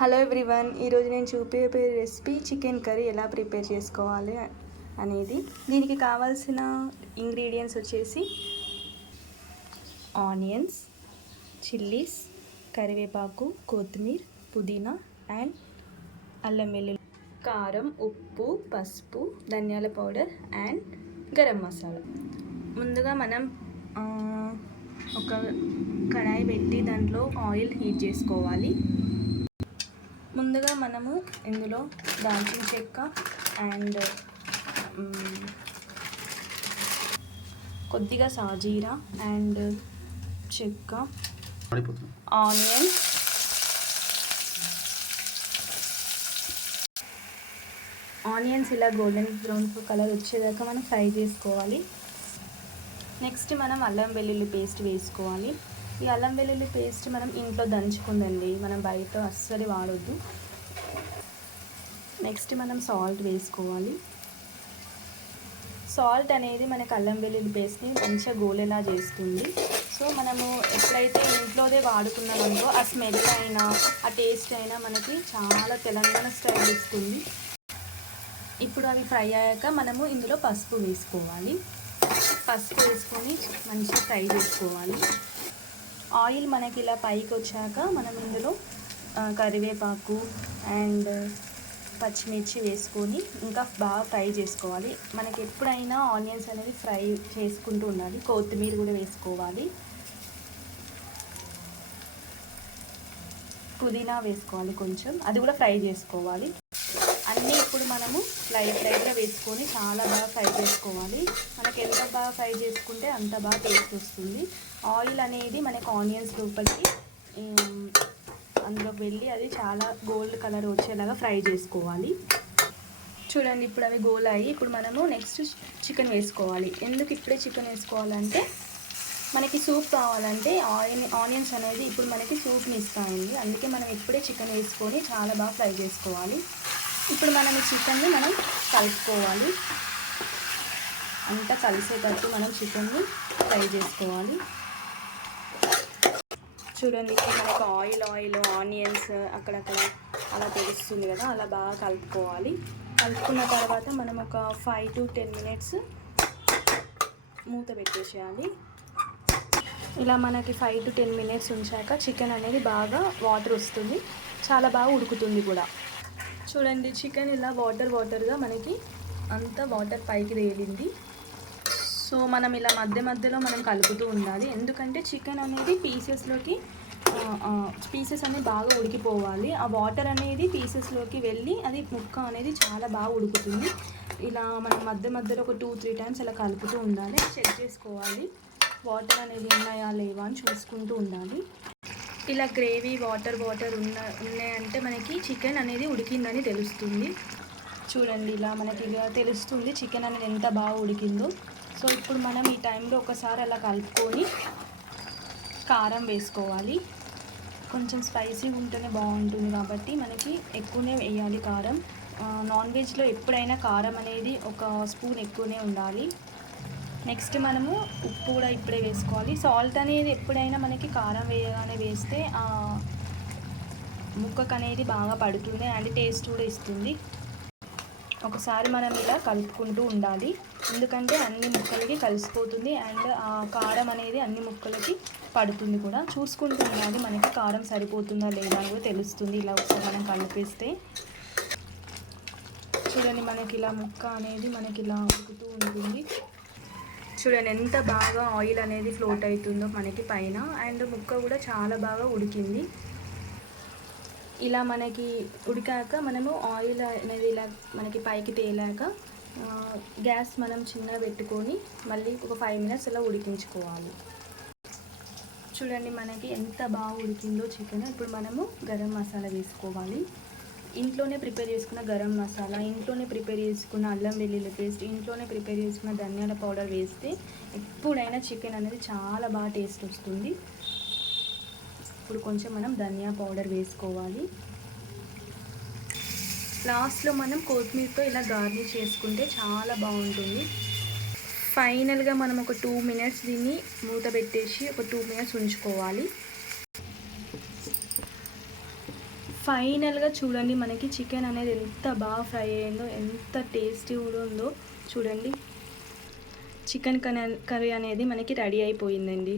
Hello everyone, ఈరోజు నేను చూపించే రెసిపీ చికెన్ కర్రీ ఎలా ప్రిపేర్ చేసుకోవాలి అనేది. దీనికి కావాల్సిన ఇంగ్రీడియంట్స్ వచ్చేసి ఆనియన్స్, చిల్లీస్, కరివేపాకు, కొత్తిమీర, పుదీనా అండ్ అల్లం వెల్లుల్లి, కారం, ఉప్పు, పసుపు, ధనియాల పౌడర్ అండ్ గరం మసాలా. ముందుగా మనం ఒక కడాయి పెట్టి దాంట్లో ఆయిల్ హీట్ చేసుకోవాలి. ముందుగా మనము ఇందులో దాల్చిన చెక్క అండ్ కొద్దిగా సాజీరా అండ్ చెక్క, ఆనియన్స్ ఇలా గోల్డెన్ బ్రౌన్ కలర్ వచ్చేదాకా మనం ఫ్రై చేసుకోవాలి. నెక్స్ట్ మనం అల్లం వెల్లుల్లి పేస్ట్ వేసుకోవాలి. ఈ అల్లం వెల్లుల్లి పేస్ట్ మనం ఇంట్లో దంచుకుందండి, మనం బయట అస్సలు వాడొద్దు. నెక్స్ట్ మనం సాల్ట్ వేసుకోవాలి. సాల్ట్ అనేది మనకు అల్లం వెల్లుల్లి పేస్ట్ని మంచిగా గోలేలా చేస్తుంది. సో మనము ఎప్పుడైతే ఇంట్లోదే వాడుకున్నామో ఆ స్మెల్ అయినా ఆ టేస్ట్ అయినా మనకి చాలా తెలంగాణ స్టైల్ ఇస్తుంది. ఇప్పుడు అవి ఫ్రై అయ్యాక మనము ఇందులో పసుపు వేసుకోవాలి. పసుపు వేసుకొని మంచిగా ఫ్రై చేసుకోవాలి. ఆయిల్ మనకి ఇలా పైకి వచ్చాక మనం ఇందులో కరివేపాకు అండ్ పచ్చిమిర్చి వేసుకొని ఇంకా బాగా ఫ్రై చేసుకోవాలి. మనకి ఎప్పుడైనా ఆనియన్స్ అనేది ఫ్రై చేసుకుంటూ ఉండాలి. కొత్తిమీర కూడా వేసుకోవాలి, పుదీనా వేసుకోవాలి కొంచెం, అది కూడా ఫ్రై చేసుకోవాలి. అన్నీ ఇప్పుడు మనము లైట్గా వేసుకొని చాలా బాగా ఫ్రై చేసుకోవాలి. మనకి ఎంత బాగా ఫ్రై చేసుకుంటే అంత బాగా టేస్ట్ వస్తుంది. ఆయిల్ అనేది మనకి ఆనియన్స్ లోపలికి అందులోకి వెళ్ళి అది చాలా గోల్డ్ కలర్ వచ్చేలాగా ఫ్రై చేసుకోవాలి. చూడండి, ఇప్పుడు అవి గోల్ అయ్యి ఇప్పుడు మనము నెక్స్ట్ చికెన్ వేసుకోవాలి. ఎందుకు ఇప్పుడే చికెన్ వేసుకోవాలంటే మనకి సూప్ కావాలంటే ఆనియన్స్ అనేది ఇప్పుడు మనకి సూప్ని ఇస్తాయండి. అందుకే మనం ఇప్పుడే చికెన్ వేసుకొని చాలా బాగా ఫ్రై చేసుకోవాలి. ఇప్పుడు మనం ఈ చికెన్ని మనం కలుపుకోవాలి. అంతా కలిసేటట్టు మనం చికెన్ని ఫ్రై చేసుకోవాలి. చూడండి, ఇప్పుడు మనకు ఆయిల్ ఆనియన్స్ అక్కడక్కడ అలా తెలుస్తుంది కదా, అలా బాగా కలుపుకోవాలి. కలుపుకున్న తర్వాత మనం ఒక 5 to 10 minutes మూత పెట్టేసేయాలి. ఇలా మనకి 5 to 10 minutes ఉంచాక చికెన్ అనేది బాగా వాటర్ వస్తుంది, చాలా బాగా ఉడుకుతుంది కూడా. చూడండి, చికెన్ ఇలా వాటర్గా మనకి అంతా వాటర్ పైకి తేలింది. సో మనం ఇలా మధ్యలో మనం కలుపుతూ ఉండాలి. ఎందుకంటే చికెన్ అనేది పీసెస్ అనేది బాగా ఉడికిపోవాలి. ఆ వాటర్ అనేది పీసెస్లోకి వెళ్ళి అది ముక్క అనేది చాలా బాగా ఉడుకుతుంది. ఇలా మనం మధ్యలో ఒక 2-3 times ఇలా కలుపుతూ ఉండాలి. చెక్ చేసుకోవాలి వాటర్ అనేది ఉన్నాయా లేవా అని చూసుకుంటూ ఉండాలి. ఇలా గ్రేవీ వాటర్ ఉన్నాయంటే మనకి చికెన్ అనేది ఉడికిందని తెలుస్తుంది. చూడండి, ఇలా మనకి ఇలా తెలుస్తుంది చికెన్ అనేది ఎంత బాగా ఉడికిందో. సో ఇప్పుడు మనం ఈ టైంలో ఒకసారి అలా కలుపుకొని కారం వేసుకోవాలి. కొంచెం స్పైసీగా ఉంటేనే బాగుంటుంది కాబట్టి మనకి ఎక్కువనే వేయాలి కారం. నాన్ వెజ్లో ఎప్పుడైనా కారం అనేది ఒక స్పూన్ ఎక్కువనే ఉండాలి. నెక్స్ట్ మనము ఉప్పు కూడా ఇప్పుడే వేసుకోవాలి. సాల్ట్ అనేది ఎప్పుడైనా మనకి కారం వేయగానే వేస్తే ముక్కకు అనేది బాగా పడుతుంది అండ్ టేస్ట్ కూడా ఇస్తుంది. ఒకసారి మనం ఇలా కలుపుకుంటూ ఉండాలి, ఎందుకంటే అన్ని ముక్కలకి కలిసిపోతుంది అండ్ ఆ కారం అనేది అన్ని ముక్కలకి పడుతుంది కూడా. చూసుకుంటూ ఉండాలి, మనకి కారం సరిపోతుందా లేదా అని కూడా తెలుస్తుంది ఇలా ఒకసారి మనం కలిపేస్తే. చూడండి, మనకి ఇలా ముక్క అనేది మనకి ఇలా ఉడుకుతూ ఉంటుంది. చూడండి ఎంత బాగా ఆయిల్ అనేది ఫ్లోట్ అవుతుందో మనకి పైన, అండ్ ముక్క కూడా చాలా బాగా ఉడికింది. ఇలా మనకి ఉడికాక మనము ఆయిల్ అనేది ఇలా మనకి పైకి తేలాక గ్యాస్ మనం చిన్నగా పెట్టుకొని మళ్ళీ ఒక 5 minutes అలా ఉడికించుకోవాలి. చూడండి, మనకి ఎంత బాగా ఉడికిందో చికెన్. ఇప్పుడు మనము గరం మసాలా వేసుకోవాలి. ఇంట్లోనే ప్రిపేర్ చేసుకున్న గరం మసాలా, ఇంట్లోనే ప్రిపేర్ చేసుకున్న అల్లం వెల్లుల్లి పేస్ట్, ఇంట్లోనే ప్రిపేర్ చేసుకున్న ధనియాల పౌడర్ వేస్తే ఎప్పుడైనా చికెన్ అనేది చాలా బాగా టేస్ట్ వస్తుంది. ఇప్పుడు కొంచెం మనం ధనియా పౌడర్ వేసుకోవాలి. లాస్ట్లో మనం కొత్తిమీరతో ఇలా గార్నిష్ చేసుకుంటే చాలా బాగుంటుంది. ఫైనల్గా మనం ఒక 2 minutes దీన్ని మూత పెట్టేసి ఒక 2 minutes ఉంచుకోవాలి. ఫైనల్గా చూడండి మనకి చికెన్ అనేది ఎంత బాగా ఫ్రై అయిందో, ఎంత టేస్టీ కూడా ఉందో చూడండి. చికెన్ కర్రీ అనేది మనకి రెడీ అయిపోయిందండి.